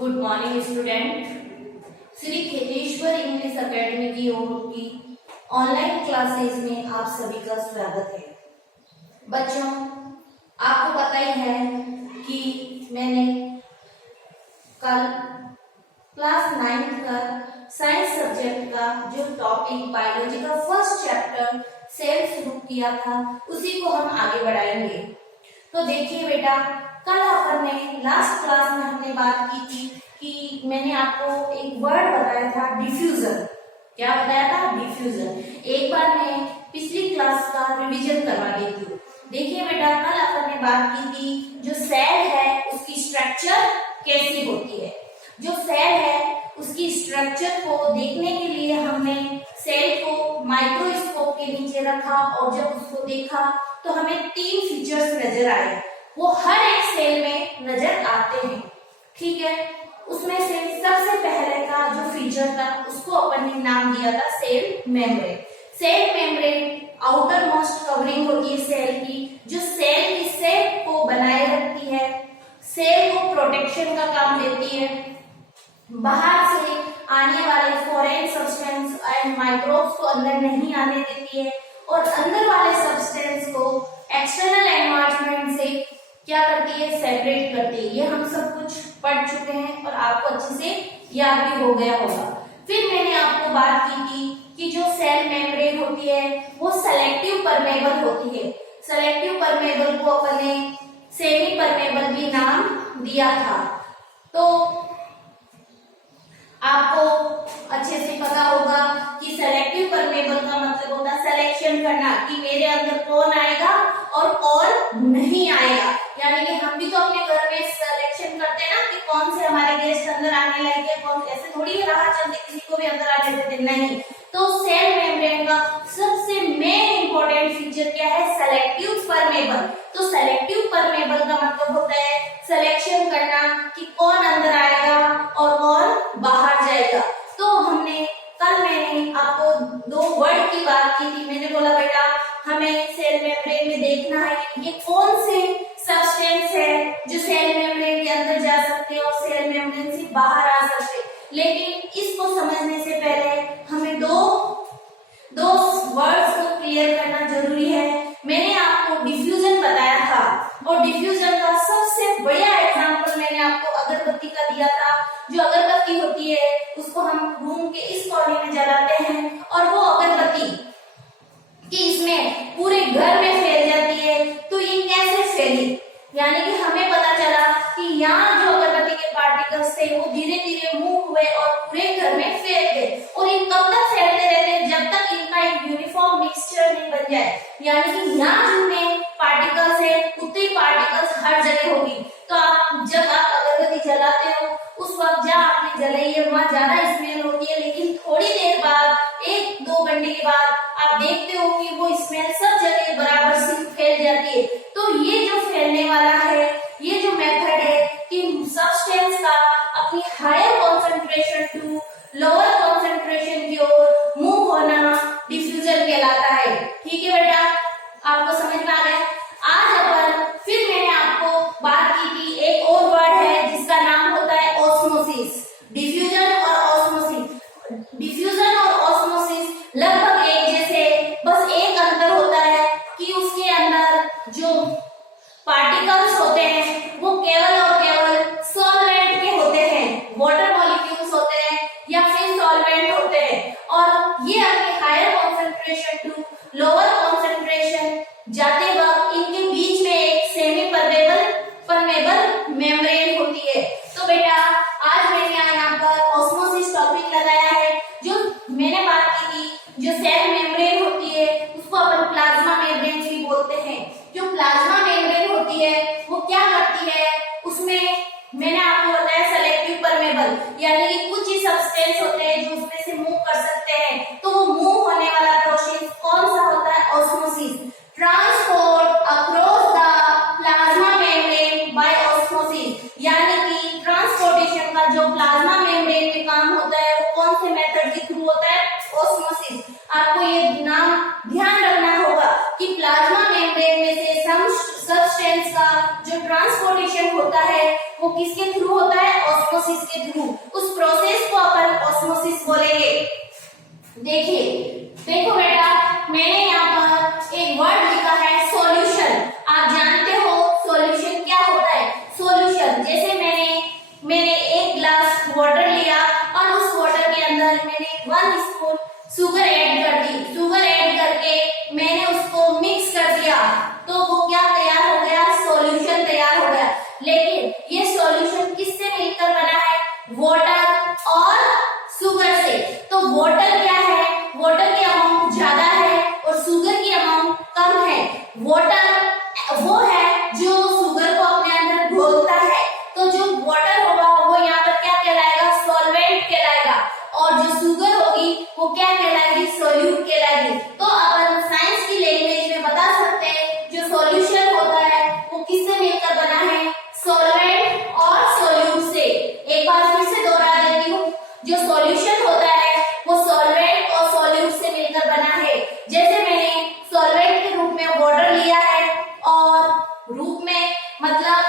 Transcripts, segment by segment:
Good morning student. Shri Kheteshwar English academy की ओर की online classes में आप सभी का स्वागत है। बच्चों, आपको पता ही है कि मैंने कल क्लास 9th का साइंस सब्जेक्ट का जो टॉपिक बायोलॉजी का फर्स्ट चैप्टर सेल शुरू किया था, उसी को हम आगे बढ़ाएंगे। तो देखिए बेटा, कल अपन ने लास्ट क्लास में हमने बात की थी कि मैंने आपको एक वर्ड बताया था, डिफ्यूजन। क्या बताया था? डिफ्यूजन। एक बार मैं पिछली क्लास का रिवीजन करवा देती हूँ। देखिए बेटा, कल अपन ने बात की थी जो सेल है उसकी स्ट्रक्चर कैसी होती है। जो सेल है उसकी स्ट्रक्चर को देखने के लिए हमने सेल को माइक्रोस्कोप के नीचे रखा और जब उसको देखा तो हमें 3 फीचर्स नजर आए। वो हर एक सेल में नजर आते हैं, ठीक है। उसमें से सबसे पहले का जो फीचर था उसको अपन ने नाम दिया था cell membrane. Cell membrane outermost covering होती है सेल की, जो सेल की शेप को बनाए रखती है, सेल को प्रोटेक्शन का काम देती है, बाहर से आने वाले फॉरेन सब्सटेंस एंड माइक्रोब्स को अंदर नहीं आने देती है और अंदर वाले सब्सटेंस को एक्सटर्नल एनवायरनमेंट से क्या करती है? सेपरेट करती है। ये हम सब कुछ पढ़ चुके हैं और आपको अच्छे से याद भी हो गया होगा। फिर मैंने आपको बात की थी कि जो सेल मेम्ब्रेन होती है वो सेलेक्टिव परमेबल होती है। सेलेक्टिव परमेबल को अपन ने सेमी परमेबल भी नाम दिया था। तो आपको अच्छे से पता होगा कि सेलेक्टिव परमेबल का मतलब होता है सिलेक्शन करना कि मेरे अंदर कौन आएगा और कौन नहीं आएगा। यानी कि हम भी तो अपने घर में सिलेक्शन करते हैं ना कि कौन से हमारे गेस्ट अंदर आने लायक है, कौन ऐसे थोड़ी राह चलते किसी को भी अंदर आने देते नहीं। तो सेल मेम्ब्रेन का सबसे मेन इंपॉर्टेंट फीचर क्या है? Selective permeable. तो सेलेक्टिव परमेबल का मतलब होता है सिलेक्शन करना कि कौन अंदर आएगा और कौन बाहर जाएगा। तो मैंने आपको 2 वर्ड की बात की थी। मैंने बोला बेटा हमें सेल मेम्ब्रेन में देखना है ये कौन से सब्सटेंस है जो सेल मेम्ब्रेन के अंदर जा सकते हैं और सेल मेम्ब्रेन से बाहर आ सकते हैं। लेकिन इसको समझने से पहले हमें दो वर्ड्स को क्लियर करना जरूरी है। मैंने आपको डिफ्यूजन बताया था और डिफ्यूजन का सबसे बढ़िया एग्जांपल मैंने आपको अगरबत्ती का दिया था। जो अगरबत्ती होती है उसको हम रूम के इस कोने में जलाते हैं और वो अगरबत्ती कि इसमें पूरे घर में फैल जाती है। तो ये कैसे फैली? यानी कि हमें पता चला कि यहाँ जो अगरबत्ती के पार्टिकल्स थे वो धीरे धीरे मूव हुए और पूरे घर में फैल गए। और ये कब तक फैलते रहते हैं? जब तक इनका एक यूनिफॉर्म मिक्सचर नहीं बन जाए। यानी कि यहाँ जितने पार्टिकल्स है उतने पार्टिकल्स हर जगह होगी। तो जब आप अगरबत्ती जलाते हो उस वक्त जहाँ आपने जलाई है वहां ज्यादा स्मेल होती है, लेकिन थोड़ी देर बाद 1-2 घंटे के बाद आप देखते हो कि वो स्मेल सब जगह बराबर से फैल जाती है। तो ये जो फैलने वाला है, ये जो मेथड है कि सब्सटेंस का अपनी higher concentration to lower concentration की ओर मूव होना डिफ्यूजन कहलाता है। ठीक है बेटा, आपको समझ में आ गया? आज अपन फिर मैंने आपको बात की थी एक और वर्ड है जिसका नाम होता है ऑस्मोसिस। डिफ्यूजन और ऑस्मोसिस, डिफ्यूजन और ऑस्मोसिस लगभग एक जैसे, बस एक अंतर होता है कि उसके अंदर जो पार्टिकल्स होते हैं वो केवल और केवल सॉल्वेंट के होते हैं, वाटर मॉलिक्यूल्स होते हैं या फिर सॉल्वेंट होते हैं। और ये अपने higher concentration to lower concentration जाते वक्त इनके बीच में एक सेमी परमेबल मेम्ब्रेन होती है। तो बेटा आज मैंने यहाँ पर ऑस्मोसिस टॉपिक लगाया है। जो मैंने बात की थी जो सेल मेम्ब्रेन होती है उसको अपन प्लाज्मा मेम्ब्रेन भी बोलते हैं। जो प्लाज्मा मेम्ब्रेन होती है वो क्या करती है? उसमें मैंने आपको बताया सेलेक्टिव परमेबल, यानी कि कुछ ही सब्सटेंस होते हैं जो उसमें से मूव कर सकते हैं। तो वो मूव होने वाला प्रोसेस कौन सा होता है? Osmosis. Transport across the plasma membrane by osmosis, यानी कि ट्रांसपोर्टेशन का जो प्लाज्मा मेम्ब्रेन में काम होता है वो कौन से मेथड के थ्रू होता है? ऑस्मोसिस। आपको ये नाम ध्यान रखना होगा कि प्लाज्मा मेम्ब्रेन में से सब्सटेंस का जो ट्रांसपोर्टेशन होता है वो किसके थ्रू होता है? ऑस्मोसिस के देखिए, देखो बेटा, मैंने यहाँ पर एक वर्ड लिखा है सॉल्यूशन। आप जानते हो सॉल्यूशन क्या होता है? सॉल्यूशन जैसे मैंने एक ग्लास वाटर लिया और उस वाटर के अंदर मैंने 1 स्पून शुगर ऐड कर दी। शुगर ऐड करके मैंने उसको मिक्स कर दिया, तो वो क्या तैयार हो गया? सॉल्यूशन तैयार हो गया। लेकिन ये सॉल्यूशन किससे मिलकर बना है? वाटर और शुगर से। तो वाटर क्या है? वाटर की अमाउंट ज्यादा है और शुगर की अमाउंट कम है। वाटर वो है जो शुगर को अपने अंदर घोलता है, तो जो वाटर होगा वो यहाँ पर क्या कहलाएगा? सॉल्वेंट कहलाएगा। और जो शुगर होगी वो क्या कहलाएगी? सॉल्यूट कहलाएगी। तो अपन साइंस की लैंग्वेज में बता सकते हैं जो सॉल्यूशन होता है वो किससे मिलकर बना है? सॉल्वेंट और सॉल्यूट से। एक बार फिर से दोहरा देती हूँ, जो सॉल्यूशन होता है वो सॉल्वेंट और सॉल्यूट से मिलकर बना है। जैसे मैंने सॉल्वेंट के रूप में वाटर लिया है और रूप में मतलब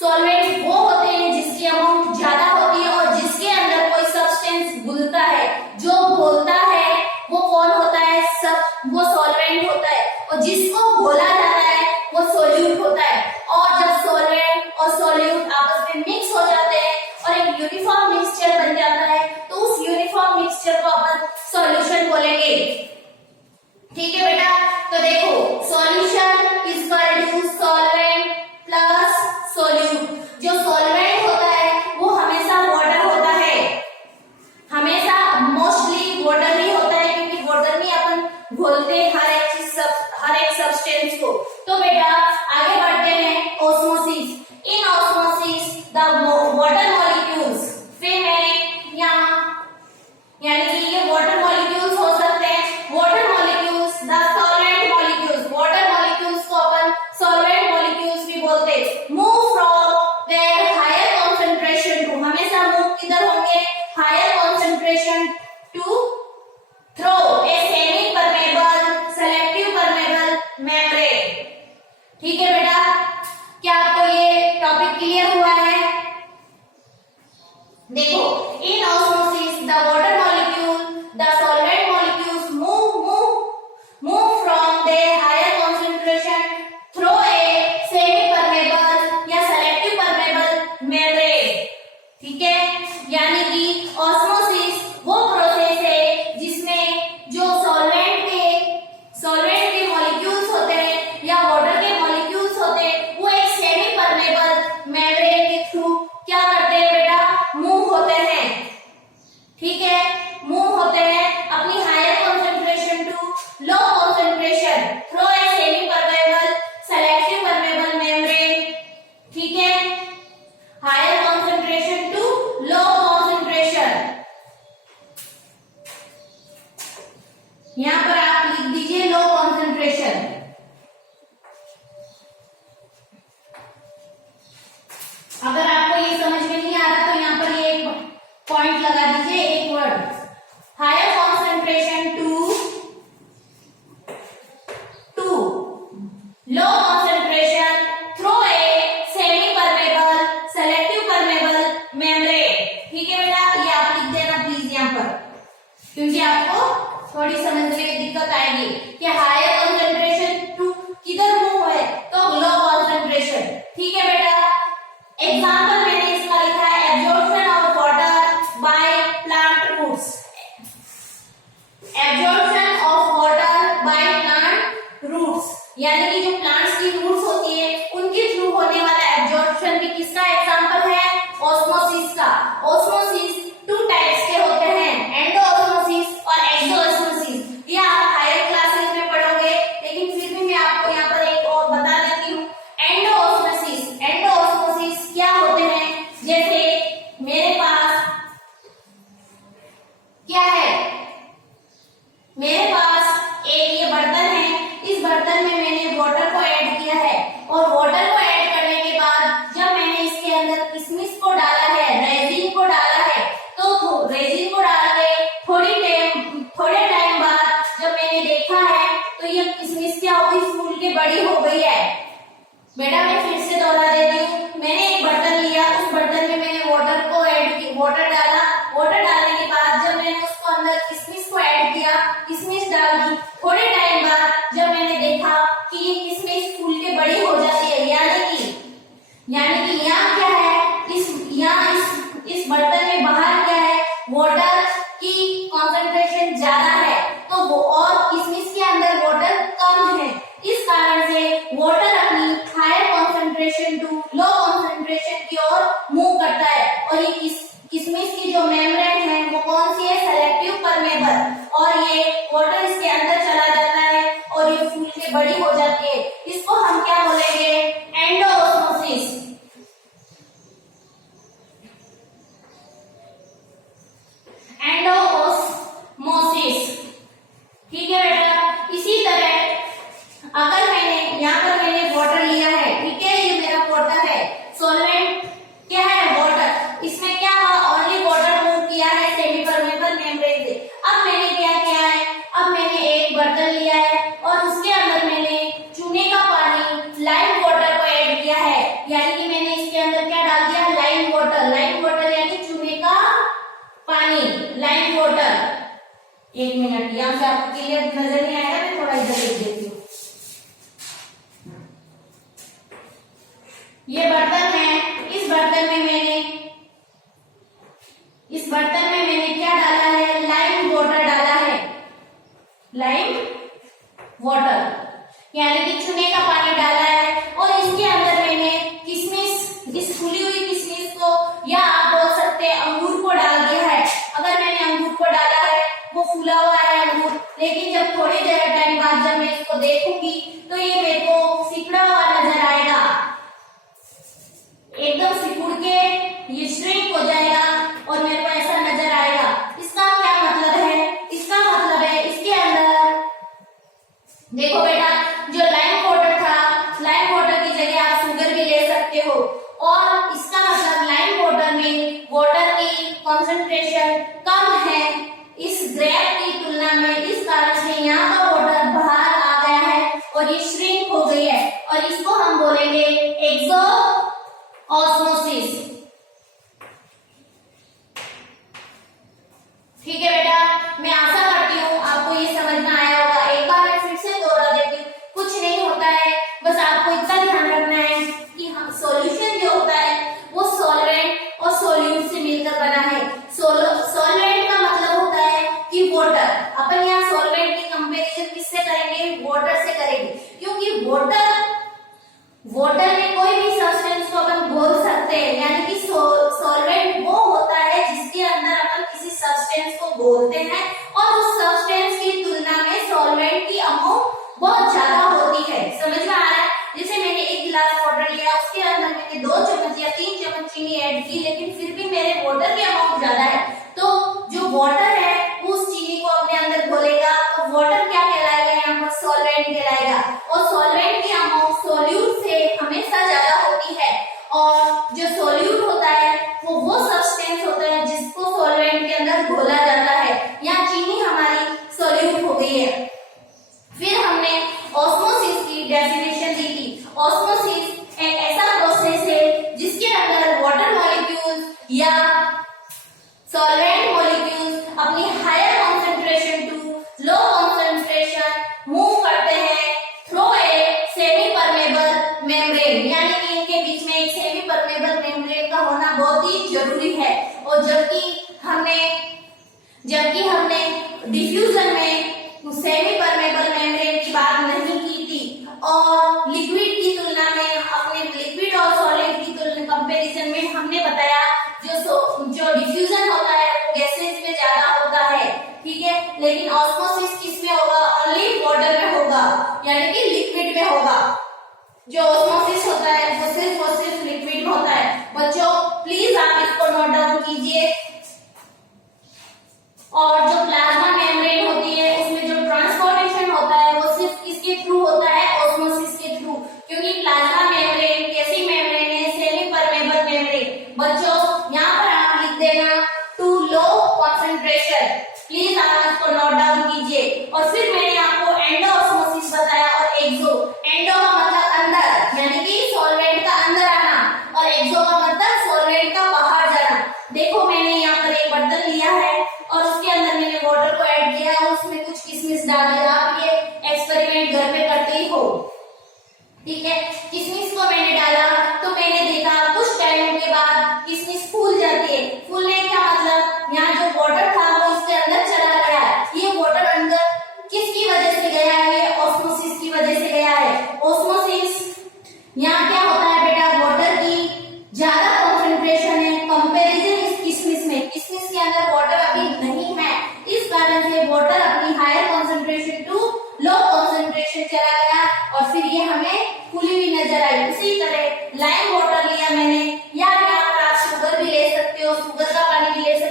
सॉल्वेंट वो होते हैं जिसकी अमाउंट ज्यादा होती है और जिसके अंदर कोई सब्सटेंस घुलता है। जो घोलता है वो कौन होता है? वो सॉल्वेंट होता है और जिसको घोला जाता है वो सॉल्यूट होता है। और जब सॉल्वेंट और सॉल्यूट आपस में मिक्स हो जाते हैं और एक यूनिफॉर्म मिक्सचर बन जाता है, तो उस यूनिफॉर्म मिक्सचर को अपन सॉल्यूशन बोलेंगे। ठीक है बेटा, तो देखो solution is equal to solvent plus solute. जो सॉल्वेंट होता है वो हमेशा वाटर होता है, हमेशा मोस्टली वाटर ही होता है, क्योंकि वाटर में अपन घोलते हैं हर एक चीज, हर एक सब्सटेंस को। तो बेटा आगे बढ़ते हैं osmosis. In osmosis the water molecules, फिर मैंने यहाँ यानी कि ये वाटर मॉलिक्यूल्स हो सकते हैं। Water molecules the solvent molecules, water molecules को अपन सॉल्वेंट मॉलिक्यूल्स भी बोलते हैं। Move from their higher concentration to, हमेशा मूव किधर होंगे? Higher concentration to through a semi permeable selective permeable membrane. ठीक है बेटा, क्या आपको ये टॉपिक क्लियर हुआ है? देखो, in osmosis the water molecule the solvent molecules move from their higher concentration through a semi permeable या सेलेक्टिव परमेबल मेम्ब्रेन। ठीक है, यानी कि ऑस्मोसिस वो प्रोसेस है जिसमें जो सॉल्वेंट के मॉलिक्यूल्स होते हैं या वाटर के मॉलिक्यूल्स होते हैं वो एक सेमी परमेबल मेम्ब्रेन के थ्रू क्या करते हैं बेटा? मूव होते हैं। ठीक है, मूव होते हैं अपनी higher concentration to low concentration through a semi permeable selective permeable membrane. ठीक है, higher concentration to low concentration. यहां पर आप लिख दीजिए लो कंसंट्रेशन। अगर आपको ये समझ में नहीं आ रहा तो यहाँ पर ये पॉइंट लगा दीजिए, एक word higher concentration to low concentration through a semi permeable selective permeable membrane. ठीक है बेटा, ये आप लिख देना प्लीज यहाँ पर, क्योंकि आपको थोड़ी समझने में दिक्कत आएगी कि हायर कंसंट्रेशन टू किधर मूव है, तो लो कंसंट्रेशन। ठीक है बेटा, एग्जाम्पल मैंने इसका लिखा है absorption of water by plant roots. Absorption of water by plant roots, यानी कि जो प्लांट्स की रूट्स होती है उनके थ्रू होने वाला एब्जॉर्प्शन भी किसका एग्जाम्पल है? ऑस्मोसिस का। ऑस्मोसिस 2 टाइप्स के होते हैं, एंडो ऑस्मोसिस और एक्सो ऑस्मोसिस। ये इस बर्तन में बाहर क्या है, वाटर की कॉन्सेंट्रेशन ज्यादा है, तो वो और किशमिश के अंदर वाटर कम है। इस कारण से वाटर अपनी higher concentration to low concentration की ओर मूव करता है। और ये किशमिश की जो मेम्ब्रेन है वो कौन सी है, सेलेक्टिव परमेबल, और ये वाटर इसके अंदर चला जाता है और ये फूल के बड़ी हो जाती है। इसको हम क्या बोलेंगे, एंडोऑस्मोसिस। एंडोऑस्मोसिस, ठीक है बेटा। इसी तरह अगर मैंने यहाँ पर मैंने वाटर लिया है, ठीक है, ये मेरा वाटर है, सॉल्वेंट क्या है, वाटर, इसमें क्या हुआ, ओनली वाटर मूव किया है सेमी परमेबल मेम्ब्रेन से। अब मैंने क्या किया है, अब मैंने एक बर्तन लिया है और उसके अंदर मैंने चूने का पानी, लाइम वाटर को ऐड किया है, यानी कि मैंने इसके अंदर क्या डाल दिया, लाइम वाटर। लाइम वाटर यानी चूने का पानी, लाइम वाटर। एक मिनट, यहाँ से आपको क्लियर नजर नहीं आएगा, मैं थोड़ा इधर लिख देती हूँ। ये बर्तन है, इस बर्तन में मैंने क्या डाला है, लाइम वाटर डाला है, लाइम वाटर यानी कि चूने का पानी डाला है। और इसके अंदर मैंने किशमिश, इस फूली हुई किशमिश को, या आप बोल सकते हैं अंगूर को डाल दिया है। अगर मैंने अंगूर को डाला है, वो फूला हुआ है अंगूर, लेकिन जब थोड़ी देर टाइम बाद जब मैं इसको देखूंगी तो ये मेरे को सिकुड़ा हुआ नजर आएगा, एकदम सिकुड़ के ये श्रिंक हो जाएगा और मेरे को ऐसा नजर आएगा। इसका क्या मतलब है, इसका मतलब है इसके अंदर देखो बेटा, जो लाइम वाटर था, लाइम वाटर की जगह आप शुगर भी ले सकते हो, और इसका मतलब लाइम वाटर में वाटर की कंसंट्रेशन कम है इस ग्रेप की तुलना में। इस कारण से यहाँ का वाटर बाहर आ गया है और ये श्रिंक हो गई है, और इसको हम बोलेंगे एक्सोऑस्मोसिस। ठीक है बेटा, मैं आशा करती हूँ आपको ये समझ में आया होगा। एक बार मैं फिर से दोहरा देती हूँ, कुछ नहीं होता है, बस आपको इतना ध्यान रखना है कि हाँ, सॉल्यूशन जो होता है वो सॉल्वेंट और सोल्यूट से मिलकर बना है। सॉल्वेंट का मतलब होता है कि वाटर। अपन यहाँ सॉल्वेंट की कंपैरिजन किससे करेंगे, वाटर से करेंगे, क्योंकि वाटर में कोई भी सब्सटेंस को अपन घोल सकते हैं, यानी कि सॉल्वेंट वो होता है जिसके अंदर अपन किसी सब्सटेंस को घोलते हैं और उस सब्सटेंस की तुलना में सॉल्वेंट की अमाउंट बहुत ज्यादा होती है। समझ में आ रहा है? जैसे मैंने एक गिलास वाटर लिया, उसके अंदर मैंने 2 चम्मच या 3 चम्मच चीनी ऐड की, लेकिन फिर भी मेरे वाटर की अमाउंट ज्यादा है, तो जो वाटर है उस चीनी को अपने अंदर घोलेगा, तो वाटर क्या कहलाएगा, यहाँ पर सॉल्वेंट कहलाएगा। और सॉल्वेंट की अमाउंट सोल्यूट से हमेशा ज्यादा होती है, और जो सोल्यूट होता है वो सब्सटेंस होता है जिसको सॉल्वेंट के अंदर घोला जाता है। यहाँ चीनी हमारी सोल्यूट हो गई है। फिर हमने ऑस्मोसिस की डेफिनेशन दी थी। ऑस्मोसिस एक ऐसा प्रोसेस है जिसके अंदर वाटर मॉलिक्यूल्स या सॉल्वेंट मॉलिक्यूल्स अपनी higher concentration to low concentration move करते हैं through a semi permeable membrane, यानी कि इनके बीच में एक सेमी परमेबल मेम्ब्रेन का होना बहुत ही जरूरी है। और जबकि हमने डिफ्यूजन में सेमी परमेबल मेम्ब्रेन की बात नहीं की थी, और लिक्विड की तुलना में अपने लिक्विड और सॉलिड की तुलना कंपैरिजन में हमने बताया जो डिफ्यूजन होता है वो गैसेस में ज्यादा होता है, ठीक है, लेकिन ऑस्मोसिस किसमें होगा, ओनली वाटर में होगा, यानी कि लिक्विड में होगा। जो ऑस्मोसिस होता है वो सिर्फ लिक्विड में होता है। बच्चों प्लीज आप इसको नोट डाउन कीजिए। और जो प्लाज्मा मेम्ब्रेन होती है उसमें जो ट्रांसपोर्टेशन होता है वो सिर्फ किसके थ्रू होता है, ऑस्मोसिस के थ्रू, क्योंकि प्लाज्मा मेम्ब्रेन कैसी मेम्ब्रेन है, सेमी परमेबल मेम्ब्रेन। बच्चों यहाँ पर आप लिख देना टू लो कॉन्सेंट्रेशन, प्लीज आप इसको नोट डाउन कीजिए। और फिर मैंने आपको एंडोऑस्मोसिस बताया और एक्सो। एंडो का मतलब अंदर, यानी कि सॉल्वेंट का अंदर आना, और एक्सो का मतलब सॉल्वेंट का बाहर जाना। देखो मैंने यहाँ पर एक बर्तन लिया है और उसके अंदर मैंने वाटर को ऐड किया है, उसमें कुछ किशमिश डाल दिया। आप ये एक्सपेरिमेंट घर पे करते ही हो, ठीक है। किशमिश को मैंने डाला तो मैंने देखा कुछ टाइम के बाद किशमिश फूल जाती है। फूल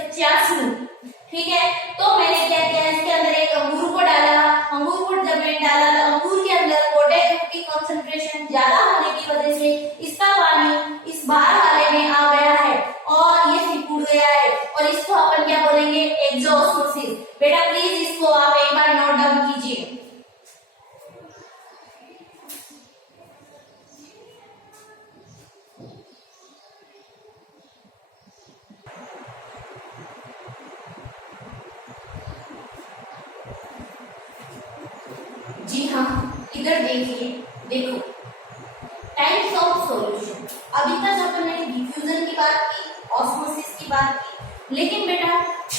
85। ठीक है, तो मैंने क्या किया, इसके अंदर एक अंगूर को डाला। अंगूर को जब मैंने डाला तो अंगूर के अंदर पोटेशियम की कंसंट्रेशन ज्यादा होने की वजह से इसका पानी इस बाहर वाले में आ गया है और ये सिकुड़ गया है, और इसको अपन क्या बोलेंगे, एक्सोस्मोसिस। बेटा प्लीज इसको आप एक बार नोट डाउन कीजिए। जी हाँ, इधर देखिए, देखो टाइप्स ऑफ सॉल्यूशन। अभी तक अपन ने डिफ्यूजन की बात की, ऑस्मोसिस की बात की, लेकिन बेटा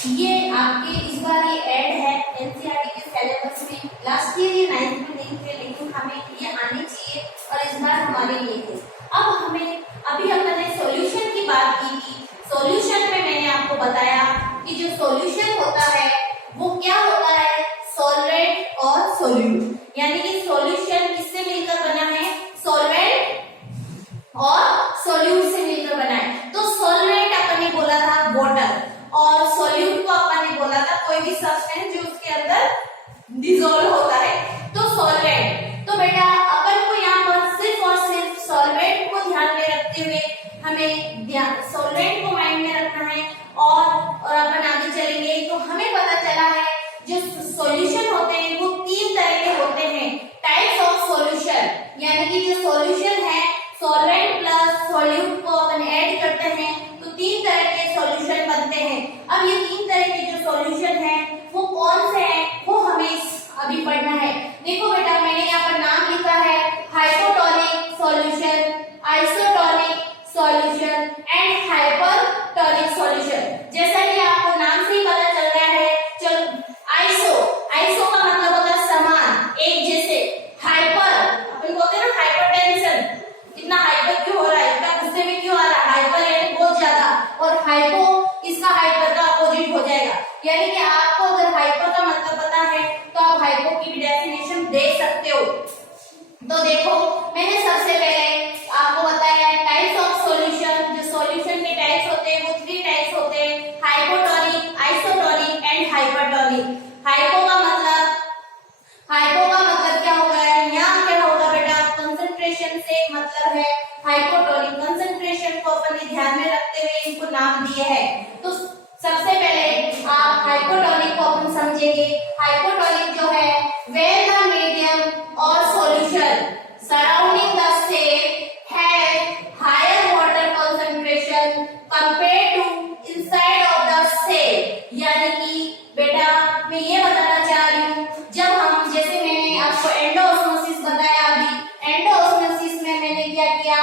ये आपके इस बार ये ऐड है एनसीईआरटी के सिलेबस में। लास्ट ईयर ये 9th में नहीं थे, लेकिन हमें ये आने चाहिए और इस बार हमारे लिए थे। अब हमें अभी अपन ने सॉल्यूशन की बात की थी। सॉल्यूशन में मैंने आपको बताया कि जो सॉल्यूशन होता है वो क्या होता है, सॉल्वेंट और सोल्यूट। यानी कि सॉल्यूशन किससे मिलकर बना है, सॉल्वेंट और सोल्यूट से मिलकर बना है। तो सॉल्वेंट अपन ने बोला था वाटर, और सोल्यूट को अपन ने बोला था कोई भी सब्सटेंस जो उसके अंदर डिसॉल्व होता है। तो सॉल्वेंट, तो बेटा अपन को यहाँ पर सिर्फ और सिर्फ सॉल्वेंट को ध्यान में रखते हुए हमें सॉल्वेंट को माइंड में रखना है, और अपन आगे चलेंगे तो हमें पता चला है जो सॉल्यूशन होते हैं वो 3 तरह के होते हैं, टाइप्स ऑफ सॉल्यूशन। यानी कि जो सॉल्यूशन है सॉल्वेंट प्लस सॉल्यूट को अपन ऐड करते हैं तो 3 तरह के सॉल्यूशन बनते हैं। अब ये 3 तरह के जो सॉल्यूशन है वो कौन से हैं वो हमें अभी पढ़ना है। देखो बेटा मैंने यहाँ पर नाम लिखा है hypotonic solution, isotonic solution and hypertonic solution. जैसा कि आपको नाम से ही पता चल रहा है, चलो आइसो, आइसो का मतलब होता है समान, एक जैसे। हाइपर, अपन बोलते हैं ना हाइपरटेंशन, कितना हाइपर क्यों हो रहा है, इतना गुस्से में क्यों आ रहा है, हाइपर यानी बहुत ज्यादा, और हाइपो इसका हाइपर का अपोजिट हो जाएगा। यानी कि आपको अगर हाइपर का मतलब पता है तो आप हाइपो की भी डेफिनेशन दे सकते हो। तो देखो मैंने सबसे पहले आपको बताया टाइप्स ऑफ सॉल्यूशन। जो सॉल्यूशन के टाइप्स होते हैं वो 3 टाइप्स होते हैं, hypotonic, isotonic and hypertonic. Hypo का मतलब क्या होगा, यहाँ क्या होगा बेटा, कंसंट्रेशन से मतलब है हाइपोटोनिक। कंसंट्रेशन को अपन ने ध्यान में रखते हुए इनको नाम दिए हैं। तो सबसे पहले आप हाइपोटोनिक को अपन समझेंगे। हाइपोटोनिक जो है वेयर द मीडियम और solution surrounding the cell has higher water concentration compare to inside of the cell. यानी कि बेटा मैं ये बताना चाह रही हूँ, जब हम जैसे मैंने आपको एंडोऑस्मोसिस बताया, अभी एंडोऑस्मोसिस में मैंने क्या किया,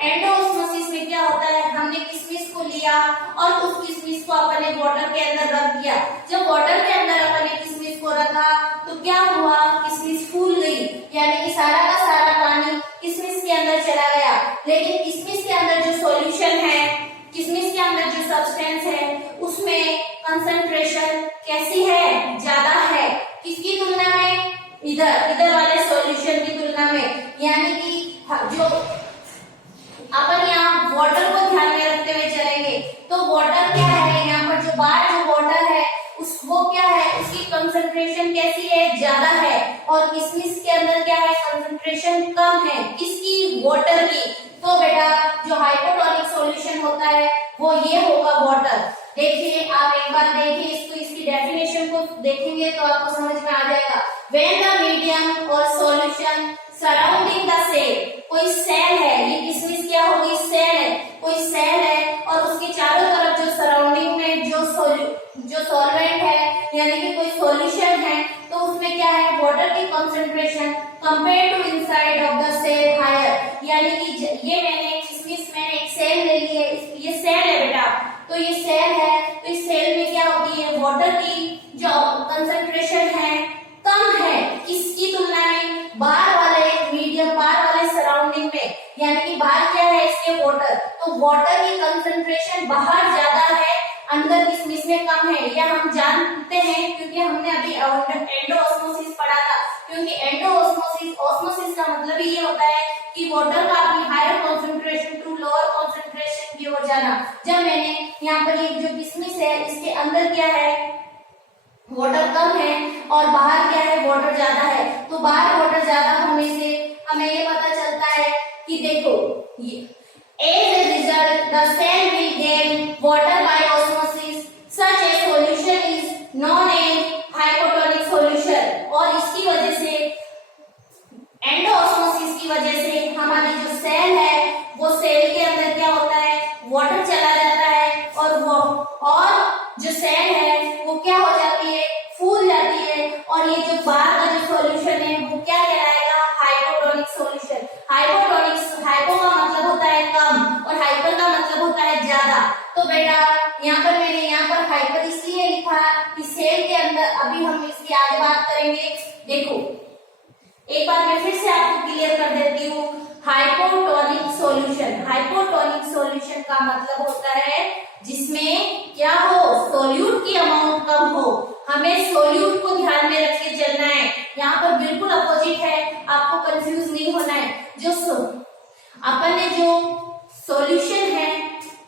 एंडोऑस्मोसिस में क्या होता है, हमने किशमिश को लिया और उस किशमिश को अपने वाटर के अंदर रख दिया। जब वाटर के अंदर अपने किशमिश को रखा तो क्या हुआ, किशमिश फूल गई, यानी कि सारा का सारा पानी किशमिश के अंदर चला गया। लेकिन किशमिश के अंदर जो सॉल्यूशन है, किशमिश के अंदर जो सब्सटेंस है उसमें कंसंट्रेशन कैसी है, ज्यादा है। किसकी तुलना में, इधर वाले सॉल्यूशन की तुलना में। यानी कि जो अपन यहाँ वाटर को ध्यान में रखते हुए चलेंगे तो वाटर क्या है, यहाँ पर जो बाहर जो वाटर है वो क्या है, उसकी कंसंट्रेशन कैसी है, ज्यादा है, और किशमिश के अंदर क्या है, कंसंट्रेशन कम है। किसकी, वाटर की। तो बेटा जो हाइपोटोनिक सॉल्यूशन होता है वो ये होगा वाटर। देखिए आप एक बार देखिए इसको, इसकी डेफिनेशन को देखेंगे तो आपको समझ में आ जाएगा। व्हेन द मीडियम और सॉल्यूशन सराउंडिंग द सेल, कोई सेल है, ये किशमिश क्या होगी, सेल है, कोई सेल है और उसके चारों तरफ जो सराउंडिंग में जो सॉल्वेंट है यानी कि कोई सॉल्यूशन है, तो उसमें क्या है, वाटर की concentration compare to inside of the cell higher. यानी कि ये मैंने किशमिश में एक सेल ले ली है, ये सेल है बेटा, तो ये सेल है, तो इस सेल में क्या होती है, वाटर की जो कंसंट्रेशन है कम है, किसकी तुलना में, बाहर वाले मीडियम, बाहर वाले सराउंडिंग में। यानी कि बाहर क्या है इसके, वाटर, तो वाटर की कंसंट्रेशन बाहर ज्यादा है, अंदर अंदर किसमिस में कम है, यह हम जानते हैं क्योंकि हमने अभी एंडोऑस्मोसिस पढ़ा था। क्योंकि ऑस्मोसिस का मतलब ये होता है कि वाटर का अपनी higher concentration to lower concentration की ओर जाना। जब मैंने यहाँ पर ये जो किसमिस है इसके अंदर क्या है, वाटर कम है और बाहर क्या है, वाटर ज्यादा है, तो बाहर वाटर ज्यादा होने से हमें ये पता चलता है कि देखो as a result the cell will gain water by osmosis, such a solution is known as hypotonic solution। और इसकी वजह से एंडोऑस्मोसिस की वजह से हमारी जो सेल है वो सेल के अंदर क्या होता है, वाटर चला जाता है और जो सेल है वो क्या हो जाती है, फूल जाती है। और ये जो बाहर का जो सॉल्यूशन है वो क्या कहलाएगा, हाइपोटोनिक सॉल्यूशन। हाइपो का मतलब होता है कम और हाइपर का मतलब होता है ज्यादा। तो बेटा यहाँ पर मैंने यहाँ पर हाइपर इसलिए लिखा कि सेल के अंदर, अभी हम इसकी आगे बात करेंगे। देखो एक बार मैं फिर से आपको क्लियर कर देती हूँ, हाइपोटोनिक सॉल्यूशन का मतलब होता है जिसमें क्या हो, सोल्यूट की अमाउंट कम हो। हमें सोल्यूट को ध्यान में रख के चलना है, यहाँ पर बिल्कुल अपोजिट है, आपको कंफ्यूज नहीं होना है। अपन ने जो सॉल्यूशन है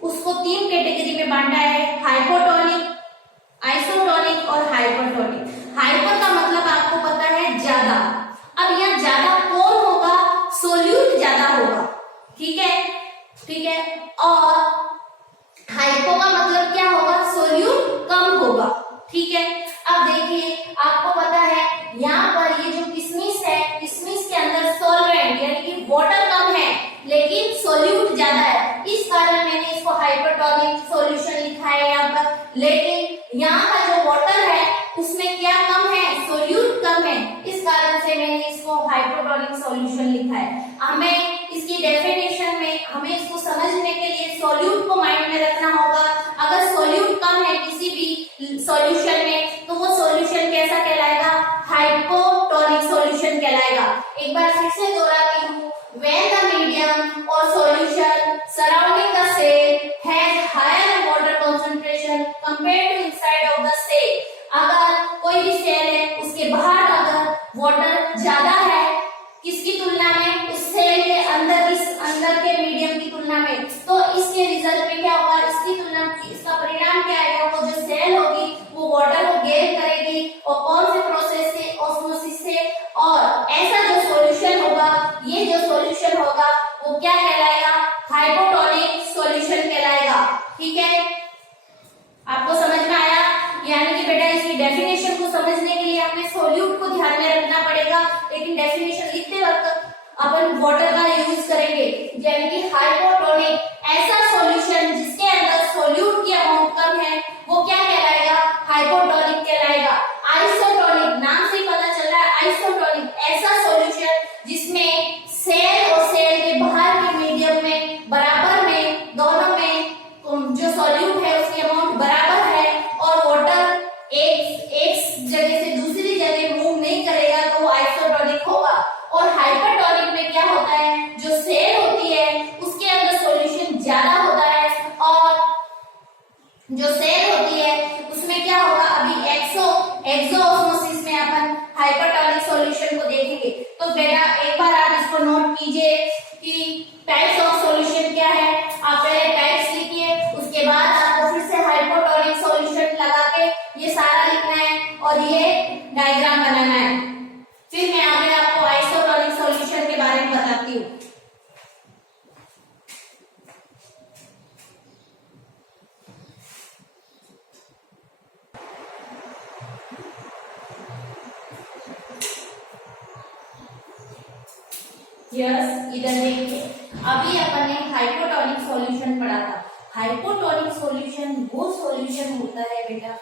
उसको 3 कैटेगरी में बांटा है, हाइपोटोनिक, आइसोटोनिक और हाइपरटोनिक। हाइपर का मतलब आपको पता है ज्यादा। अब यहाँ ज्यादा कौन होगा, सोल्यूट ज्यादा होगा, ठीक है। और हाइपो का मतलब क्या होगा, सोल्यूट कम होगा, ठीक है। अब देखिए आपको पता है यहाँ पर ये जो किसमिस है, किसमिस के अंदर सॉल्वेंट यानी कि वाटर कम है लेकिन सोल्यूट ज्यादा है, इस कारण मैंने इसको हाइपरटोनिक सॉल्यूशन लिखा है यहाँ पर। लेकिन यहाँ का जो वाटर है उसमें क्या कम है, सोल्यूट कम है, इस कारण से मैंने इसको हाइपोटोनिक सॉल्यूशन लिखा है। हमें इसकी डेफिनेशन में, हमें इसको समझने के लिए सोल्यूट को माइंड में रखना होगा। अगर सोल्यूट कम है किसी भी सॉल्यूशन में तो वो सॉल्यूशन कैसा कहलाएगा, हाइपोटोनिक सॉल्यूशन कहलाएगा। एक बार फिर से दोहराती हूँ, when the medium or solution surrounding the cell has higher water concentration compared to inside of the cell, अगर कोई भी सेल है उसके बाहर अगर वाटर ज्यादा है किसकी तुलना में, उस सेल के अंदर, इस अंदर के मीडियम की तुलना में, तो इसके रिजल्ट में क्या होगा, इसकी तुलना, इसका परिणाम क्या आएगा, वो जो सेल होगी वो वाटर को गेन करेगी और कौन से प्रोसेस से, ऑस्मोसिस से। और ऐसा जो सॉल्यूशन होगा, ये जो सॉल्यूशन होगा वो क्या कहलाएगा, हाइपोटोनिक सॉल्यूशन कहलाएगा, ठीक है। आपको समझ में आया, यानी कि बेटा इसकी डेफिनेशन को समझने के लिए हमें सोल्यूट को ध्यान में रखना पड़ेगा, लेकिन डेफिनेशन लिखते वक्त अपन वाटर का यूज करेंगे। यानी कि हाइपोटोनिक ऐसा सॉल्यूशन जिसके अंदर सोल्यूट की अमाउंट कम है वो क्या कहलाएगा, हाइपोटोनिक कहलाएगा। आइसोटोनिक, नाम से पता चल रहा है, आइसोटोनिक ऐसा सॉल्यूशन जिसमें सेल और सेल के बाहर के मीडियम में बराबर में, दोनों में जो सॉल्यूट है उसकी अमाउंट बराबर है और वाटर एक जगह से दूसरी जगह मूव नहीं करेगा तो वो आइसोटोनिक होगा। और हाइपरटोनिक में क्या होता है, जो सेल होती है उसके अंदर सॉल्यूशन ज्यादा होता है और जो सेल होती है उसमें क्या होगा, अभी एक्सोऑस्मोसिस में अपन हाइपरटोनिक सॉल्यूशन को देखेंगे। तो बेटा एक बार आप इसको नोट कीजिए कि टाइप्स ऑफ सॉल्यूशन क्या है। आप पहले टाइप्स लिखिए, उसके बाद आपको फिर से हाइपोटोनिक सॉल्यूशन लगा के ये सारा लिखना है और ये डायग्राम बनाना है। फिर मैं आगे आपको आइसोटोनिक सॉल्यूशन के बारे में बताती हूँ। इधर देखिए, अभी अपन ने हाइपोटोनिक सॉल्यूशन पढ़ा था। हाइपोटोनिक सॉल्यूशन वो सॉल्यूशन होता है बेटा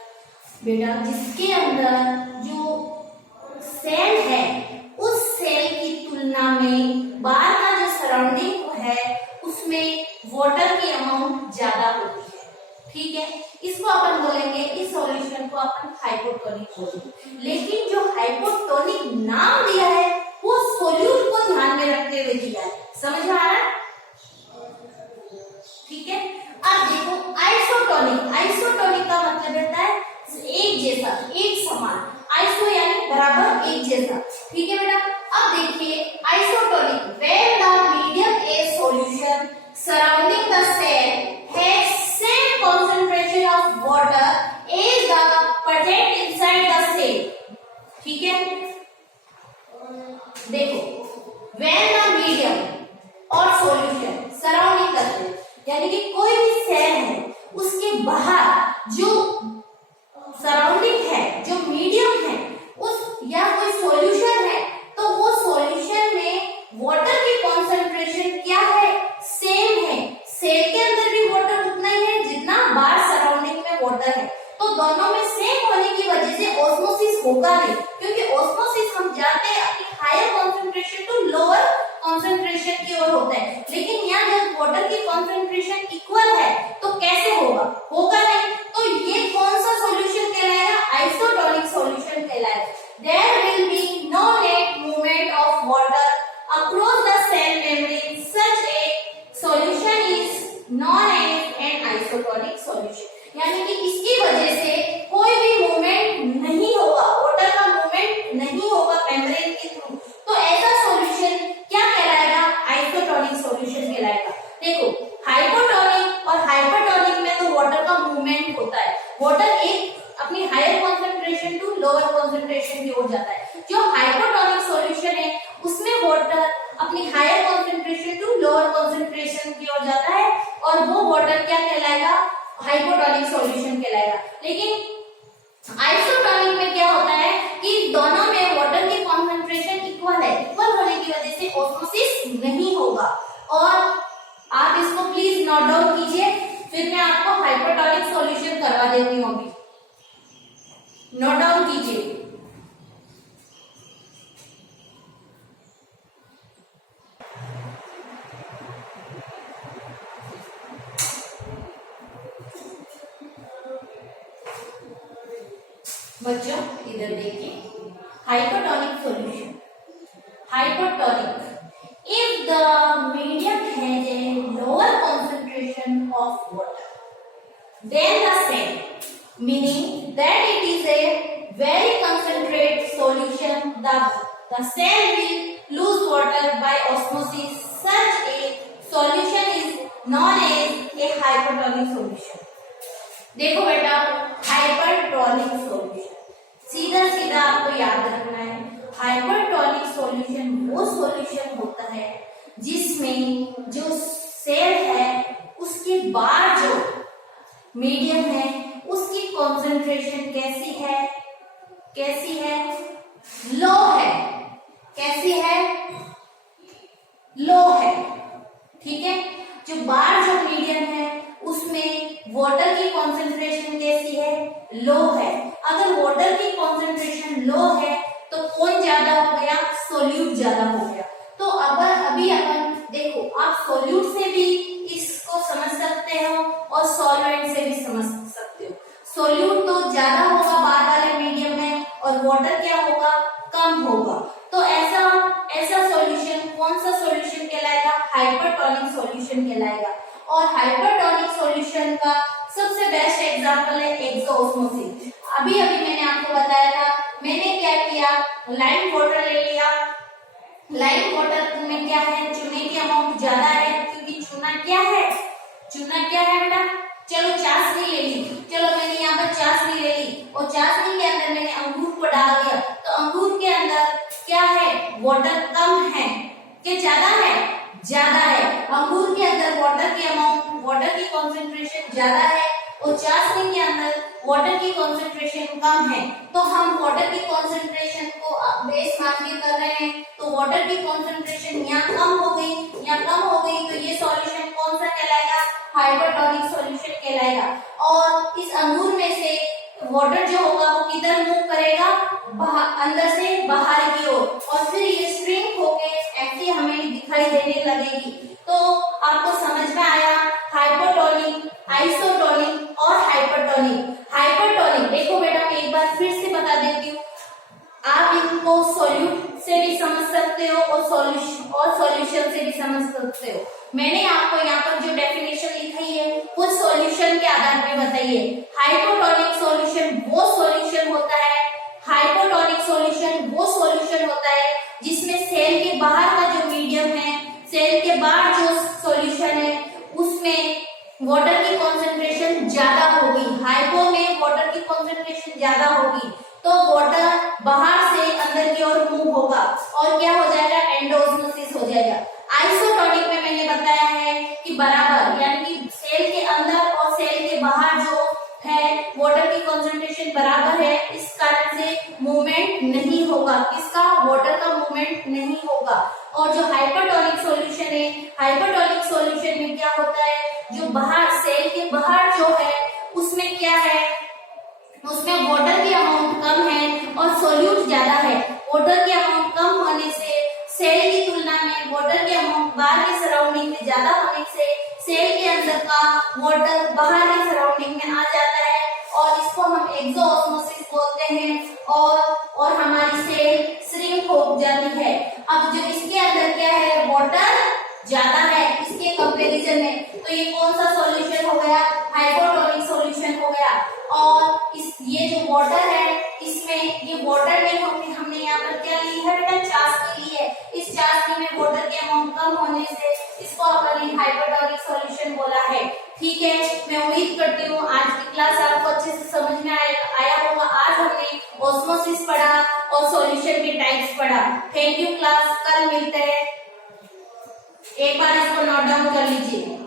जिसके अंदर जो सेल है उस सेल की तुलना में बाहर का जो सराउंडिंग है उसमें वाटर की अमाउंट ज्यादा होती है, ठीक है। इसको अपन बोलेंगे, इस सॉल्यूशन को अपन हाइपोटोनिक बोलेंगे। लेकिन जो हाइपोटोनिक नाम दिया है वो सोल्यूट को ध्यान में रखते हुए दिया है, समझ में आ रहा है, ठीक है। अब देखो आइसोटोनिक, आइसोटोनिक का मतलब रहता है एक जैसा, एक समान, आइसो यानी बराबर, एक जैसा, ठीक है बेटा। अब देखिए isotonic, when the medium is solution surrounding the cell has same concentration of water as the present inside the cell, ठीक है। देखो when the medium और solution surrounding the cell, यानी कि कोई भी सेल है उसके बाहर जो सराउंडिंग है, जो मीडियम है, उस या कोई सॉल्यूशन है, तो वो सॉल्यूशन में वाटर की कॉन्सेंट्रेशन क्या है, सेम है। सेल के अंदर भी वाटर उतना ही है जितना बाहर सराउंडिंग में वाटर है, तो दोनों में सेम होने की वजह से ऑस्मोसिस होगा नहीं, क्योंकि ऑस्मोसिस हम जानते हैं अपनी higher concentration to lower concentration की ओर होता है, लेकिन यहाँ जब वाटर की कॉन्सेंट्रेशन इक्वल है तो कैसे होगा, होगा नहीं। तो ये कौन सा सॉल्यूशन कहलाएगा, आइसोटोनिक सॉल्यूशन कहलाएगा। There will be no net movement of water across the cell membrane, such a solution is known as an isotonic solution, यानी कि इसकी वजह से कोई भी मूवमेंट नहीं होगा, वाटर का मूवमेंट नहीं होगा मेम्ब्रेन के थ्रू, तो ऐसा सॉल्यूशन क्या कहलाएगा, आइसोटोनिक सॉल्यूशन कहलाएगा। देखो हाइपोटोनिक और हाइपरटोनिक में तो वाटर का मूवमेंट होता है, वाटर एक अपनी higher concentration to lower concentration की ओर जाता है। जो हाइपोटोनिक सॉल्यूशन है उसमें वाटर अपनी higher concentration to lower concentration की ओर जाता है, और वो वाटर क्या कहलाएगा, हाइपोटोनिक सॉल्यूशन कहलाएगा। लेकिन आइसोटोनिक में क्या होता है कि दोनों में वाटर की कॉन्सेंट्रेशन इक्वल है, इक्वल होने की वजह से ऑस्मोसिस नहीं होगा। और आप इसको प्लीज नोट डाउन कीजिए, फिर मैं आपको हाइपोटोनिक सॉल्यूशन करवा देती हूँ, अभी नोट डाउन कीजिए। बच्चों इधर देखिए, hypotonic solution, hypotonic if the medium has a lower concentration of water than the same, meaning that it is a very concentrated solution, the cell will lose water by osmosis, such a solution is known as a hypertonic solution। देखो बेटा hypertonic solution सीधा सीधा आपको याद रखना है, hypertonic solution वो solution होता है जिसमें जो सेल है उसके बाहर जो मीडियम है उसकी कॉन्सेंट्रेशन कैसी है, कैसी है, लो है, कैसी है, लो है, ठीक है। जो बाहर जो मीडियम है उसमें वाटर की कॉन्सेंट्रेशन कैसी है, लो है। अगर वाटर की कॉन्सेंट्रेशन लो है तो कौन ज्यादा हो गया, सोल्यूट ज्यादा हो गया। तो अब अभी अपन देखो, आप सोल्यूट से भी इसको समझ सकते हो और सॉल्वेंट से भी समझ सकते हो। सोल्यूट तो ज्यादा होगा बाहर वाले मीडियम में और वाटर क्या होगा, कम होगा। तो ऐसा सॉल्यूशन कौन सा सॉल्यूशन कहलाएगा, हाइपरटोनिक सॉल्यूशन कहलाएगा। और हाइपरटोनिक सॉल्यूशन का सबसे बेस्ट एग्जांपल है एक्सोऑस्मोसिस। अभी मैंने आपको बताया था, मैंने क्या किया, लाइम वाटर ले लिया। लाइम वाटर में क्या है, चूने की अमाउंट ज्यादा है, क्योंकि चूना क्या है, चूना क्या है बेटा, चलो चाशनी ले ली, चलो मैंने यहाँ पर चाशनी ले ली और चाशनी के अंदर मैंने अंगूर को डाल दिया, तो अंगूर के अंदर क्या है, वाटर कम है कि ज्यादा है, ज्यादा है। अंगूर के अंदर वाटर की अमाउंट, वाटर की कॉन्सेंट्रेशन ज्यादा है और चाशनी के अंदर वाटर की कॉन्सेंट्रेशन कम है। तो हम वाटर की कॉन्सेंट्रेशन को बेस मान के कर रहे हैं, तो वाटर की कॉन्सेंट्रेशन यहाँ कम हो गई, यहाँ कम हो गई, तो ये सॉल्यूशन कौन सा कहलाएगा, हाइपरटोनिक सॉल्यूशन कहलाएगा। और इस अंगूर में से वाटर जो होगा वो किधर मूव करेगा, अंदर से बाहर की ओर, और फिर ये श्रिंक होके ऐसे हमें दिखाई देने लगेगी। तो आपको समझ में आया हाइपोटोनिक, आइसोटोनिक और हाइपरटोनिक। हाइपरटोनिक देखो बेटा, मैं एक बार फिर से बता देती हूँ, आप इनको सॉल्यूट से भी समझ सकते सकते हो और सॉल्यूशन से भी समझ सकते हो। मैंने आपको यहाँ पर जो डेफिनेशन लिखाई है वो सॉल्यूशन के आधार पे बताइए। हाइपोटोनिक सॉल्यूशन वो सॉल्यूशन होता है, हाइपोटोनिक सॉल्यूशन वो सॉल्यूशन होता है जिसमें सेल के बाहर का जो मीडियम है, सेल के बाहर जो सॉल्यूशन है उसमें वाटर की कॉन्सेंट्रेशन ज्यादा होगी। हाइपो में वाटर की कॉन्सेंट्रेशन ज्यादा होगी तो वाटर बाहर से अंदर की ओर मूव होगा और क्या हो जाएगा, एंडोस्मोसिस हो जाएगा। आइसोटोनिक में मैंने बताया है कि बराबर, यानी कि सेल के अंदर और सेल के बाहर जो है वाटर की कॉन्सेंट्रेशन बराबर है, इस कारण से मूवमेंट नहीं होगा, किसका, वाटर का मूवमेंट नहीं होगा। और जो हाइपरटोनिक सॉल्यूशन है, हाइपरटोनिक सॉल्यूशन में क्या होता है, जो बाहर सेल के बाहर जो है उसमें क्या है, उसमें वाटर की अमाउंट कम है और सोल्यूट ज्यादा है। वाटर की अमाउंट कम होने से सेल की तुलना में वाटर की अमाउंट बाहर के सराउंडिंग में ज्यादा होने से सेल के अंदर का वाटर बाहर के सराउंडिंग में आ जाता है और इसको हम एक्सोऑस्मोसिस बोलते हैं और हमारी सेल श्रिंक हो जाती है। अब जो इसके अंदर क्या है, वाटर ज्यादा है इसके कंपैरिजन में, तो ये कौन सा सॉल्यूशन हो गया, हाइपोटोनिक सॉल्यूशन हो गया। और ये जो वाटर है इसमें ये वाटर में हमने यहाँ पर क्या ली है बेटा, चाशनी ली है। इस चाशनी में वाटर की अमाउंट कम होने से इसको अपन हाइपोटोनिक सॉल्यूशन बोला है। ठीक है, मैं उम्मीद करती हूँ आज की क्लास आपको अच्छे से समझ में आया होगा। आज हमने ऑस्मोसिस पढ़ा और सॉल्यूशन के टाइप्स पढ़ा। थैंक यू क्लास, कल मिलते हैं। एक बार इसको नोट डाउन कर लीजिए।